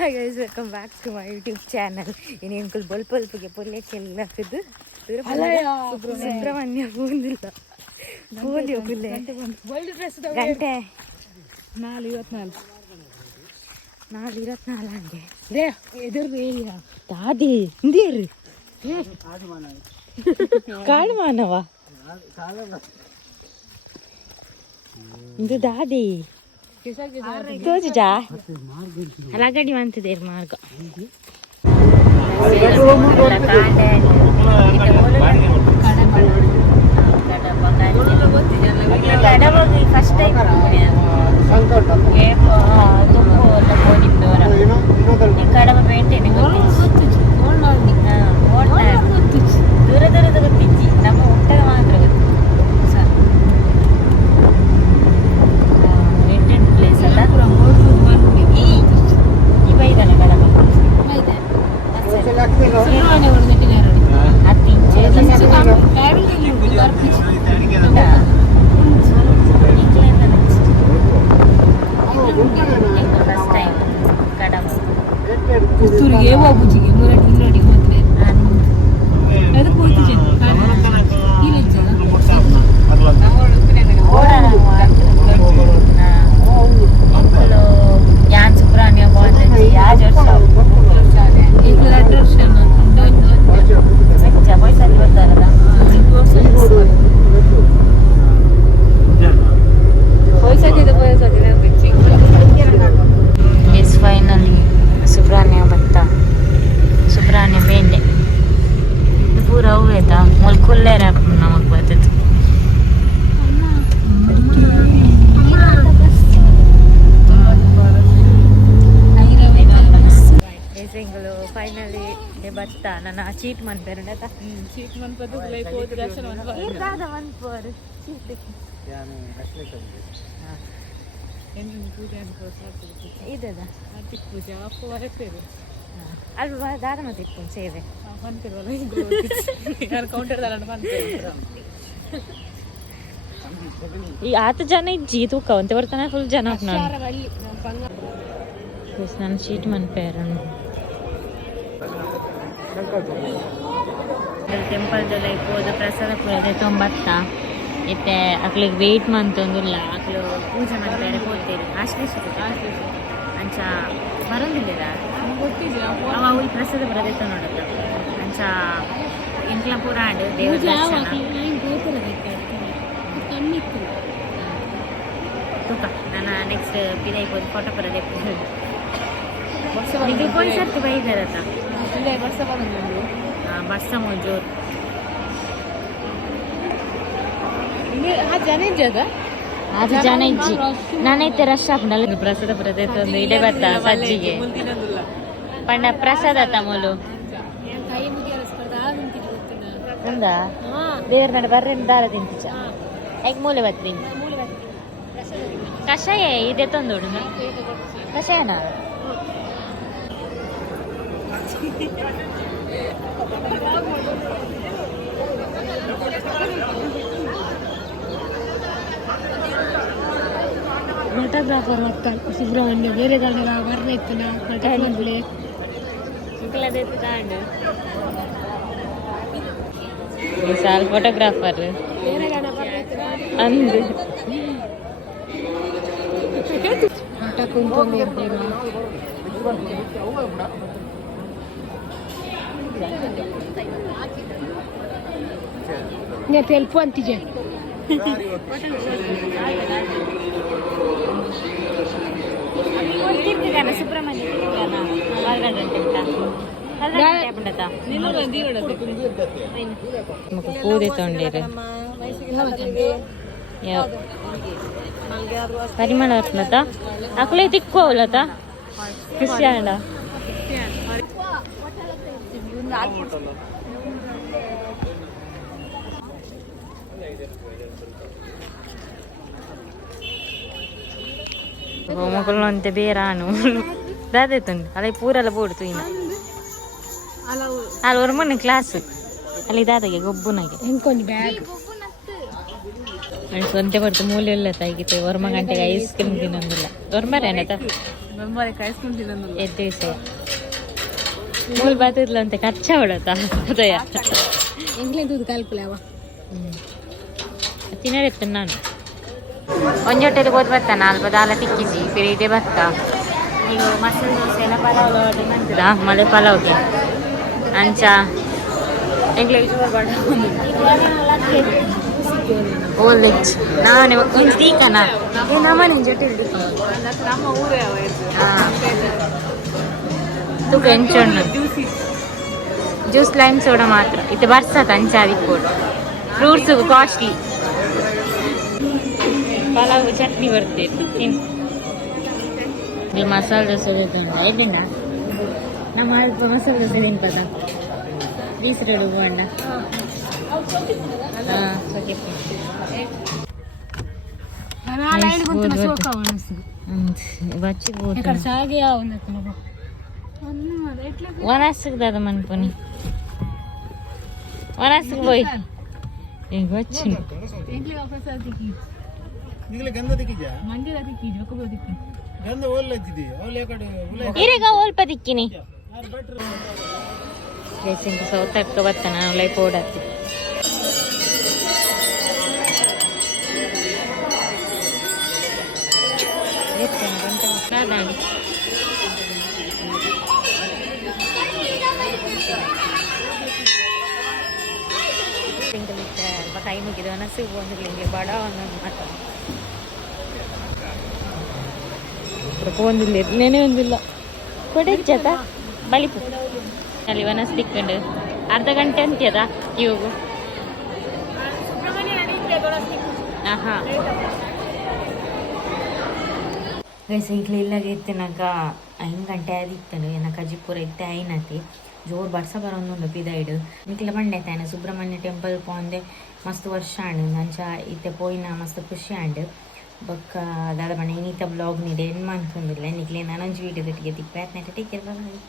Hi guys, welcome back to my YouTube channel. ಇನ್ನು uncle ಬಲ್ಪಲ್ಪಿಗೆ ಪೊಲ್ಯಕ್ಕೆಲ್ಲ ಹಾಕಿದ್ದು ಸುಬ್ರಹ್ಮಣ್ಯ ಬಂದಿಲ್ಲ. ಹೋಲಿ ಒಬ್ಬಲೆ ಗಂಟೆ 4:24 ಹಂಗೆ ಎದುರು ದಾದಿ ಹಿಂದಿರು ಕಾಡು ಮಾನವ ಇದು ದಾದಿ ತೋಜುಜಾ ಅಲಗಡಿ ಮಂತಿದೆ ಮಾರ್ಗ ಕಡಬಗಿ ಫಸ್ಟ್ ಟೈಮ್ ಕಡಬ ಪೇಂಟೇನೆ ದೂರ ದೂರದ ಗೊತ್ತಿಜ್ಜಿ ನಮ್ಮ ಊಟ ಮಾತ್ರ ಗೊತ್ತು. ಪ್ಲೇಸ್ ಅಲ್ಲ ಈ ಬೈದಲ್ಲ ಕಡಬ ಫಸ್ಟ್ ಟೈಮ್ ಕಡಬ ಪುತ್ತೂರಿಗೆ ಬಾಬುಜಿಗೆ ಮುರಡಿ ಮಾತ್ರ ಅದು ಕೂತಿದ್ದೆ ಯಾನ್ ಸುಬ್ರಹ್ಮಣ್ಯ ಪೈಸಲ್ಲಿ ಬರ್ತಾರಲ್ಲ ಎಸ್ ಫೈನಲಿ ಸುಬ್ರಹ್ಮಣ್ಯ ಬಂತ. ಸುಬ್ರಹ್ಮಣ್ಯ ಬೇಂಡೆ ಇದು ಪೂರ ಹೂವೇತ ಮೊಲ್ಕುಲ್ಲೇರ ನಮಗೆ ಬರ್ತದೆ. ಸಿಂಗಳು ಫೈನಲಿ ಬತ್ತ ನನ್ನ ಚೀಟ್ ಮನ್ಪೇರು ಚೀಟ್ ಮನ್ಪದು ಇದದ ಪೂಜೆ ಅಲ್ವಾ ದಾರಮ ತಿಕ್ಕೊಂಡು ಸೇವೆ ಈ 10 ಜನ ಇಜ್ಜಿ ತೂಕ ಅಂತ ಬರ್ತಾನೆ ಫುಲ್ ಜನ ನನ್ನ ಚೀಟ್ ಮನ್ಪೇರು ಟೆಂಪಲ್ದೆಲ್ಲ ಇಪ್ಪೋದು ಪ್ರಸಾದ ಪೂರದೆ 90 ಇತ್ತೆ ಅಕ್ಲಿಗೆ ವೆಯ್ಟ್ ಮಂತೊಂದಿಲ್ಲ ಅಕ್ಲು ಪೂಜೆ ಮಾಡ್ತಾರೆ ಹೋಗ್ತೀರಿ ಆಶ್ಲೇಷ ಅಂಚ ಬರೋದಿಲ್ಲ ಗೊತ್ತಿಲ್ಲ ಅವ ಈ ಪ್ರಸಾದ ಬರೋದೈತ ನೋಡತ್ತ ಅಂಚ ಇಂಟ್ಲ ಪೂರ ಆಡು ದೇವ್ರ ದರ್ಶನ ತೂಕ ನಾನು ನೆಕ್ಸ್ಟ್ ಪಿದೈಪೋದು ಫೋಟೋ ಬರೋದೇ ಗೋಯ್ ಸರ್ತಿ ಬೈದಾರತ್ತ ಬರ್ಸ ಜೋರು ಅದು ಜನ ಇಜ್ಜಿ ನಾನೈತೆ ರಶ್ ಹಾಕೊಂಡಲ್ಲ ಪ್ರಸಾದ ಬರದೈತೆ ಒಂದು ಇಡೆ ಬರ್ತ ಸಜ್ಜಿಗೆ ಪಂಡ ಪ್ರಸಾದ ತಮೂಲು ಅಂದ ದೇವ್ರ ನಡೆ ಬರ್ರಿ ದಾರ ತಿಂತಿಚ ಈಗ ಮೂಲೆ ಬರ್ತೀನಿ ಕಷಾಯ ಇದೆ ತಂದೋಡು ಕಷಾಯನ ಫೋಟೋಗ್ರಾಫರ್ ಮಕ್ಕಳು ಸುಬ್ರಹ್ಮಣ್ಯ ಬೇರೆ ಗಾಡಿ ಬರ್ರೈತು ಸಾಲ್ ಫೋಟೋಗ್ರಾಫರ್ ಅಂದು ತೆಲ್ಪು ಅಂತಿಜೆ ಸುಬ್ರಹ್ಮಣ್ಯ ಪೂದೆ ತೊಂಡಿರು ಪರಿಮಳ ಲತ ಅಕ್ಲೇ ತಿಕ್ಕೋಲತ ಖುಷಿ ಆಡ మొక్కలు అంతే బేరాను దాదేతుంది అలా పూరలా పోడుతూ అలా వరమని క్లాస్ అలా దాదಗೆ ಗೊಬ್ಬುನಾಗೆ ಇಂಕೊಂದು ಬ್ಯಾಗ್ ಸ್ವಂತ ಬರ್ತು ಮೂಲೆ ಇಲ್ಲ ತಾಗಿತೆ ವರ್ಮ ಗಂಟೆಗೆ ಐಸ್ ಕ್ರೀಮ್ ತಿನ್ನೋದಿಲ್ಲ ವರ್ಮರೇನತ ಮೆಂಬರ್ ಕಾಯಿಸ್ಕೊಂತೀನಿ ಎದ್ದೇಸು ಮೂಲ್ ಬಾತಿದ್ಲು ಅಂತ ಖರ್ಚ ಹೊಡತಾ ಅದಯ ಎಂಗ್ಲೆಂದು ಕಾಲ್ಕುಲೆ ಅವ ತಿನ್ನಡಿತ್ತು ನಾನು ಒಂಜೊಟ್ಟೆದು ಹೋದ್ ಬರ್ತಾನ ಅಲ್ಪ ದಾಲ ತಿಕ್ಕಿಸಿ ಪಿರೀಟೆ ಬತ್ತ ಈಗ ಮಸಾಲೆ ದೋಸೆ ಎಲ್ಲ ಪಲಾವ್ ಮಂತದ ಮಳೆ ಪಲಾವ್ಗೆ ಅಂಚ ಎಂಗ್ಲೆ ಓಲ್ಲೆಚ್ ನಾನೇ ಒಂದು ಟೀಕನ ನಮ್ಮನೆ ಜೊತೆ ನಮ್ಮ ಊರೇ ಅವ ತೂಕ ಎಂಚೊಣ್ಣು ಜ್ಯೂಸ್ ಲೈಮ್ ಸೋಡಾ ಮಾತ್ರ ಇದು ಬರ್ಸತ್ ಅಂಚಾದಿ ಕೊಡು ಫ್ರೂಟ್ಸ್ ಕಾಸ್ಟ್ಲಿ ಪಲಾವ್ ಚಟ್ನಿ ಬರ್ತೇನೆ ಇಲ್ಲಿ ಮಸಾಲೆ ದೋಸೆ ತಂಡ ಎಲ್ಲಿಂದ ನಮ್ಮ ಅಲ್ಪ ಮಸಾಲೆ ದೋಸೆ ತಿನ್ಪದ ಬೀಸರಡು ಅಣ್ಣ వనసుకుదా మనకుని వనసుకు పోయి వచ్చింది ಇರೇಗ ಓಲ್ಪ ದಿಕ್ಕಿನಿ ಇಂಕ ಸೌತಕ್ಕ ಬತ್ತಾನ ಅವಳೈ ಪೋಡತ್ತಿ ಕೈ ಮುಗಿದ ಮನಸ್ಸಿಗೆ ಬಂದಿರ್ಲಿಂಗೆ ಬಡ ಒಂದೊಂದು ಮಾತ ಒಂದಿಲ್ಲ ನೆನೆ ಒಂದಿಲ್ಲ ಕೊಡಿಚ್ಚತ ಬಳಿಪು ಅಲ್ಲಿ ವನಸ್ ತಿಕ್ಕೊಂಡು ಅರ್ಧ ಗಂಟೆ ಅಂತ್ಯದ ಇವಾಗ ಹಾಂ ಗೈಸ್ ಇಲ್ಲಾಗೆ ಇತ್ತಿನಾಗ 5 ಗಂಟೆ ಆದಿತ್ತನು ಏನಕ ಅಜ್ಜಿಪುರ ಇತ್ತೆ ಐನತಿ ಜೋರು ಬರ್ಸ ಬರೋಂದು ಪಿದಾಯ್ಡು ನಿಕ್ಲ ಬಂಡೈತಾನೆ ಸುಬ್ರಹ್ಮಣ್ಯ ಟೆಂಪಲ್ ಪೋಂದೆ ಮಸ್ತ್ ವರ್ಷ ಆಂಡ್ ನಂಚ ಇತ್ತೆ ಪೋಯಿನ ಮಸ್ತ್ ಖುಷಿ ಆಂಡ್ ಬೊಕ್ಕ ದಾದ ಬಣ್ಣ ಇನ್ನಿತ ಬ್ಲಾಗ್ ನೀಡಿ ಏನು ಮಾಡ್ಕೊಂಡಿಲ್ಲ ನಿಕ್ಲೆ ನಾನೊಂದು ವೀಡಿಯೋ ತಿಟ್ಟಿಗೆ ತಿಪ್ಪೆ ಟೇಕ್ ಕೇರ್ ಬಾಯ್.